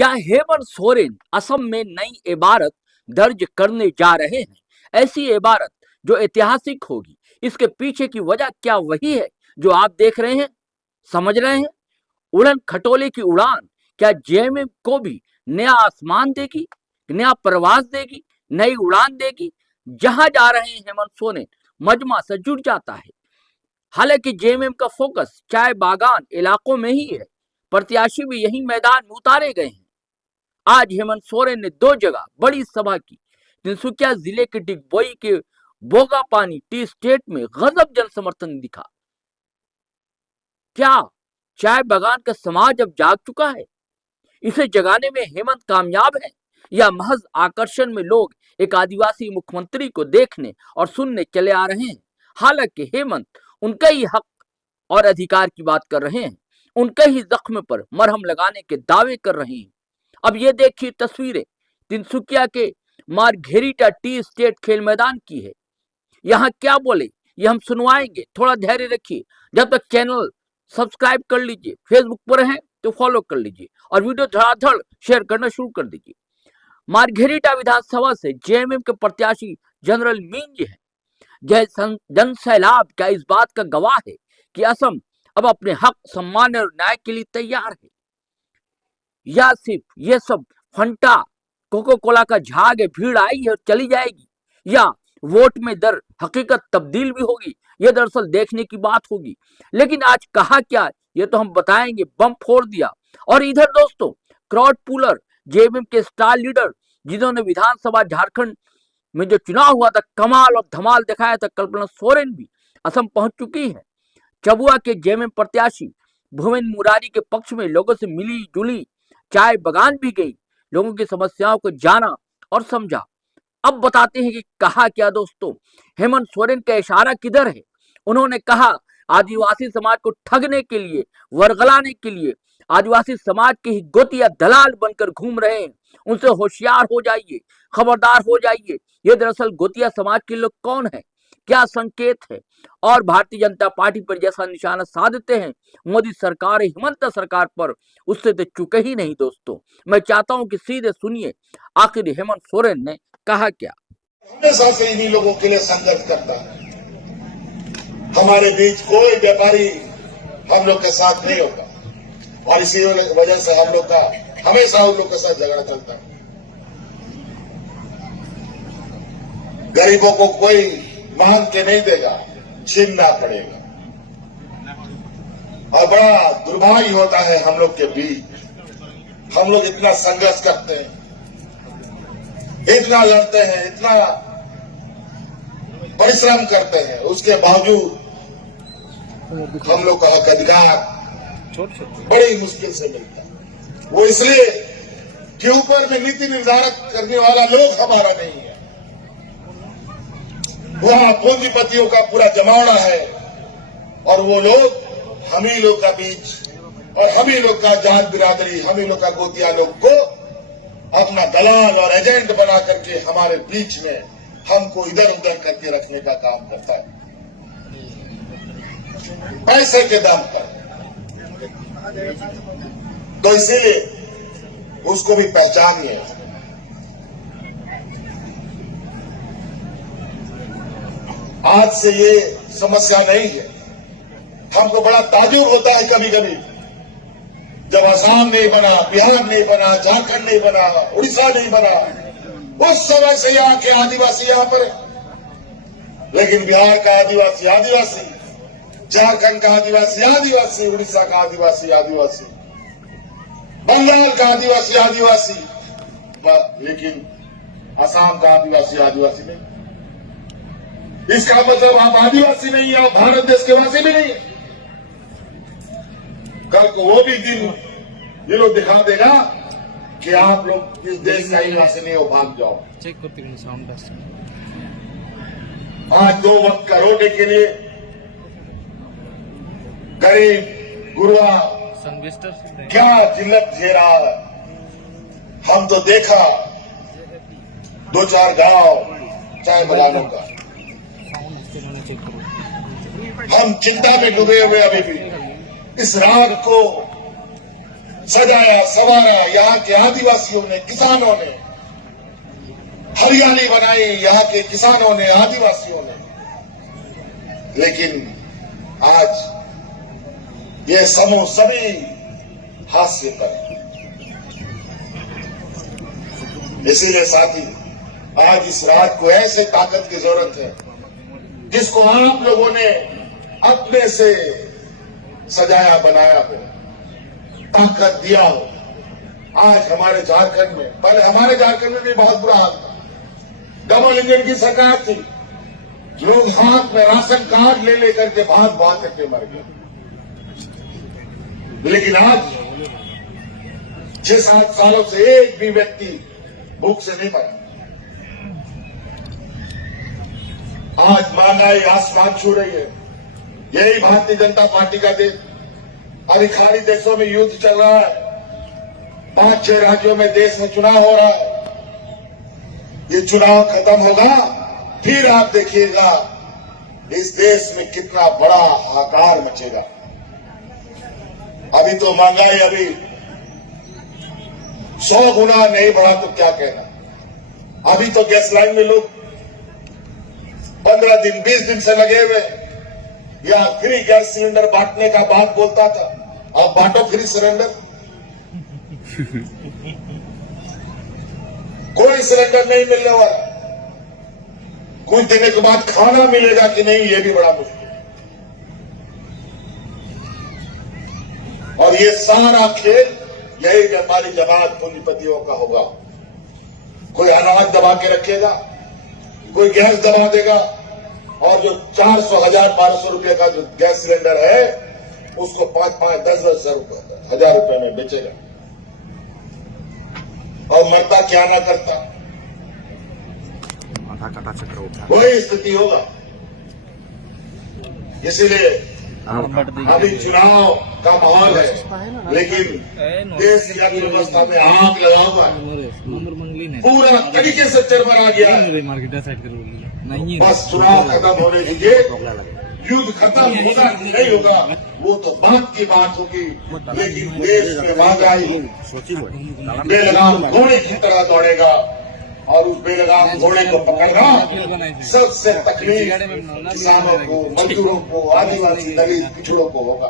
क्या हेमंत सोरेन असम में नई इबारत दर्ज करने जा रहे हैं? ऐसी इबारत जो ऐतिहासिक होगी। इसके पीछे की वजह क्या वही है जो आप देख रहे हैं, समझ रहे हैं? उड़न खटोले की उड़ान क्या जेएमएम को भी नया आसमान देगी, नया प्रवास देगी, नई उड़ान देगी? जहां जा रहे हैं हेमंत सोरेन मजमा से जुड़ जाता है। हालांकि जेएमएम का फोकस चाय बागान इलाकों में ही है, प्रत्याशी भी यही मैदान में उतारे गए हैं। आज हेमंत सोरेन ने 2 जगह बड़ी सभा की। तिनसुकिया जिले के डिगबोई के बोगापानी टी स्टेट में गजब जन समर्थन दिखा। क्या चाय बागान का समाज अब जाग चुका है? इसे जगाने में हेमंत कामयाब है या महज आकर्षण में लोग एक आदिवासी मुख्यमंत्री को देखने और सुनने चले आ रहे हैं? हालांकि हेमंत उनके ही हक और अधिकार की बात कर रहे हैं, उनके ही जख्म पर मरहम लगाने के दावे कर रहे हैं। अब ये देखिए तस्वीरें तिनसुकिया के मार्घेरिटा टी स्टेट खेल मैदान की है। यहाँ क्या बोले ये हम सुनवाएंगे, थोड़ा धैर्य रखिए। जब तक चैनल सब्सक्राइब कर लीजिए, फेसबुक पर हैं तो फॉलो कर लीजिए और वीडियो धड़ाधड़ शेयर करना शुरू कर दीजिए। मार्घेरिटा विधानसभा से जेएमएम के प्रत्याशी जनरल मींज हैं। जन सैलाब क्या इस बात का गवाह है कि असम अब अपने हक, सम्मान और न्याय के लिए तैयार है, या सिर्फ ये सब फंटा कोको कोला का झाग है, भीड़ आई है और चली जाएगी, या वोट में दर हकीकत तब्दील भी होगी? ये दरअसल देखने की बात होगी। लेकिन आज कहा क्या ये तो हम बताएंगे। बम फोड़ दिया। और इधर दोस्तों क्राउड पुलर जेएमएम के स्टार लीडर जिन्होंने विधानसभा झारखंड में जो चुनाव हुआ था कमाल और धमाल दिखाया था, कल्पना सोरेन भी असम पहुंच चुकी है। चबुआ के जेएमएम प्रत्याशी भुवन मुरारी के पक्ष में लोगों से मिली जुली, चाय बागान भी गई, लोगों की समस्याओं को जाना और समझा। अब बताते हैं कि कहा क्या दोस्तों। हेमंत सोरेन का इशारा किधर है? उन्होंने कहा आदिवासी समाज को ठगने के लिए, वर्गलाने के लिए आदिवासी समाज के ही गोतिया दलाल बनकर घूम रहे हैं, उनसे होशियार हो जाइए, खबरदार हो जाइए। ये दरअसल गोतिया समाज के लोग कौन है, क्या संकेत है? और भारतीय जनता पार्टी पर जैसा निशाना साधते हैं मोदी सरकार, हेमंत सरकार पर, उससे तो चुके ही नहीं दोस्तों। मैं चाहता हूं कि सीधे सुनिए आखिर हेमंत सोरेन ने कहा क्या। हमेशा से इन्हीं लोगों के लिए संघर्ष करता है। हमारे बीच कोई व्यापारी हम लोग के साथ नहीं होगा और इसी वजह से हम लोग का हमेशा उन लोग के साथ झगड़ा चलता है। गरीबों को कोई मांग के नहीं देगा, छीनना पड़ेगा। और बड़ा दुर्भाग्य होता है हम लोग के बीच। हम लोग इतना संघर्ष करते हैं, इतना लड़ते हैं, इतना परिश्रम करते हैं, उसके बावजूद हम लोग का हक अधिकार बड़ी मुश्किल से मिलता है। वो इसलिए कि ऊपर में नीति निर्धारक करने वाला लोग हमारा नहीं है। वहां पूंजीपतियों का पूरा जमावड़ा है और वो लोग हम ही लोग का बीच और हम ही लोग का जात बिरादरी, हम ही लोग का गोतिया लोग को अपना दलाल और एजेंट बना करके हमारे बीच में हमको इधर उधर करके रखने का काम करता है, पैसे के दम पर। तो इसीलिए उसको भी पहचानिए। आज से ये समस्या नहीं है। हमको बड़ा ताजुब होता है कभी कभी जब असम नहीं बना, बिहार नहीं बना, झारखंड नहीं बना, उड़ीसा नहीं बना, उस समय से यहाँ के आदिवासी यहाँ पर है। लेकिन बिहार का आदिवासी आदिवासी, झारखंड का आदिवासी आदिवासी, उड़ीसा का आदिवासी आदिवासी, बंगाल का आदिवासी आदिवासी, लेकिन असम का आदिवासी आदिवासी नहीं। इसका मतलब आप आदिवासी नहीं है, आप भारत देश के वासी भी नहीं है। कल को वो भी दिन ये लोग दिखा देगा कि आप लोग इस देश का ही निवासी नहीं हो, भाग जाओ। आज 2 वक्त का रोटी के लिए गरीब गुरुआ क्या जिल्लत झेल रहा है। हम तो देखा 2-4 गांव चाय बागानों का, हम चिंता में डूबे हुए अभी भी। इस रात को सजाया संवारा यहाँ के आदिवासियों ने, किसानों ने, हरियाली बनाई यहाँ के किसानों ने, आदिवासियों ने। लेकिन आज ये समूह सभी हास्य पर है। इसीलिए साथी, आज इस रात को ऐसे ताकत की जरूरत है जिसको आप लोगों ने अपने से सजाया बनाया हो, ताकत दिया हो। आज हमारे झारखंड में, पहले हमारे झारखंड में भी बहुत बुरा हाल था। डबल इंजन की सरकार थी, लोग हाथ में राशन कार्ड ले लेकर के भाग भाग करके मर गए। लेकिन आज 6-7 सालों से एक भी व्यक्ति भूख से नहीं मरा। आज महंगाई आसमान छू रही है। यही भारतीय जनता पार्टी का देश। अभी खाड़ी देशों में युद्ध चल रहा है, 5-6 राज्यों में देश में चुनाव हो रहा है। ये चुनाव खत्म होगा, फिर आप देखिएगा इस देश में कितना बड़ा हाहाकार मचेगा। अभी तो महंगाई अभी 100 गुना नहीं बढ़ा तो क्या कहना। अभी तो गैस लाइन में लोग 15 दिन 20 दिन से लगे हुए, या फ्री गैस सिलेंडर बांटने का बात बोलता था, अब बांटो फ्री सिलेंडर। कोई सिलेंडर नहीं मिलने वाला। कुछ दिनों के बाद खाना मिलेगा कि नहीं, ये भी बड़ा मुश्किल। और ये सारा खेल यही हमारी जमात पूंजीपतियों का होगा। कोई अनाज दबा के रखेगा, कोई गैस दबा देगा, और जो 400, 1000, 1200 रुपए का जो गैस सिलेंडर है उसको 5-5, 10-10 हजार रुपए में बेचेगा। और मरता क्या ना करता, वही स्थिति होगा। इसीलिए अभी चुनाव का माहौल है, लेकिन देश की अर्थव्यवस्था में आग लगा हुआ है, पूरा तरीके से चरमरा गया है। बस चुनाव खत्म होने दीजिए, युद्ध खत्म होगा नहीं होगा वो तो बात की बात होगी, लेकिन देश में महंगाई बेलगाम घोड़े की तरह दौड़ेगा, और उस बेलगाम घोड़े को पकड़ना सबसे तकलीफ किसानों को, मजदूरों को, आदिवासी दलित पिछड़ों को होगा।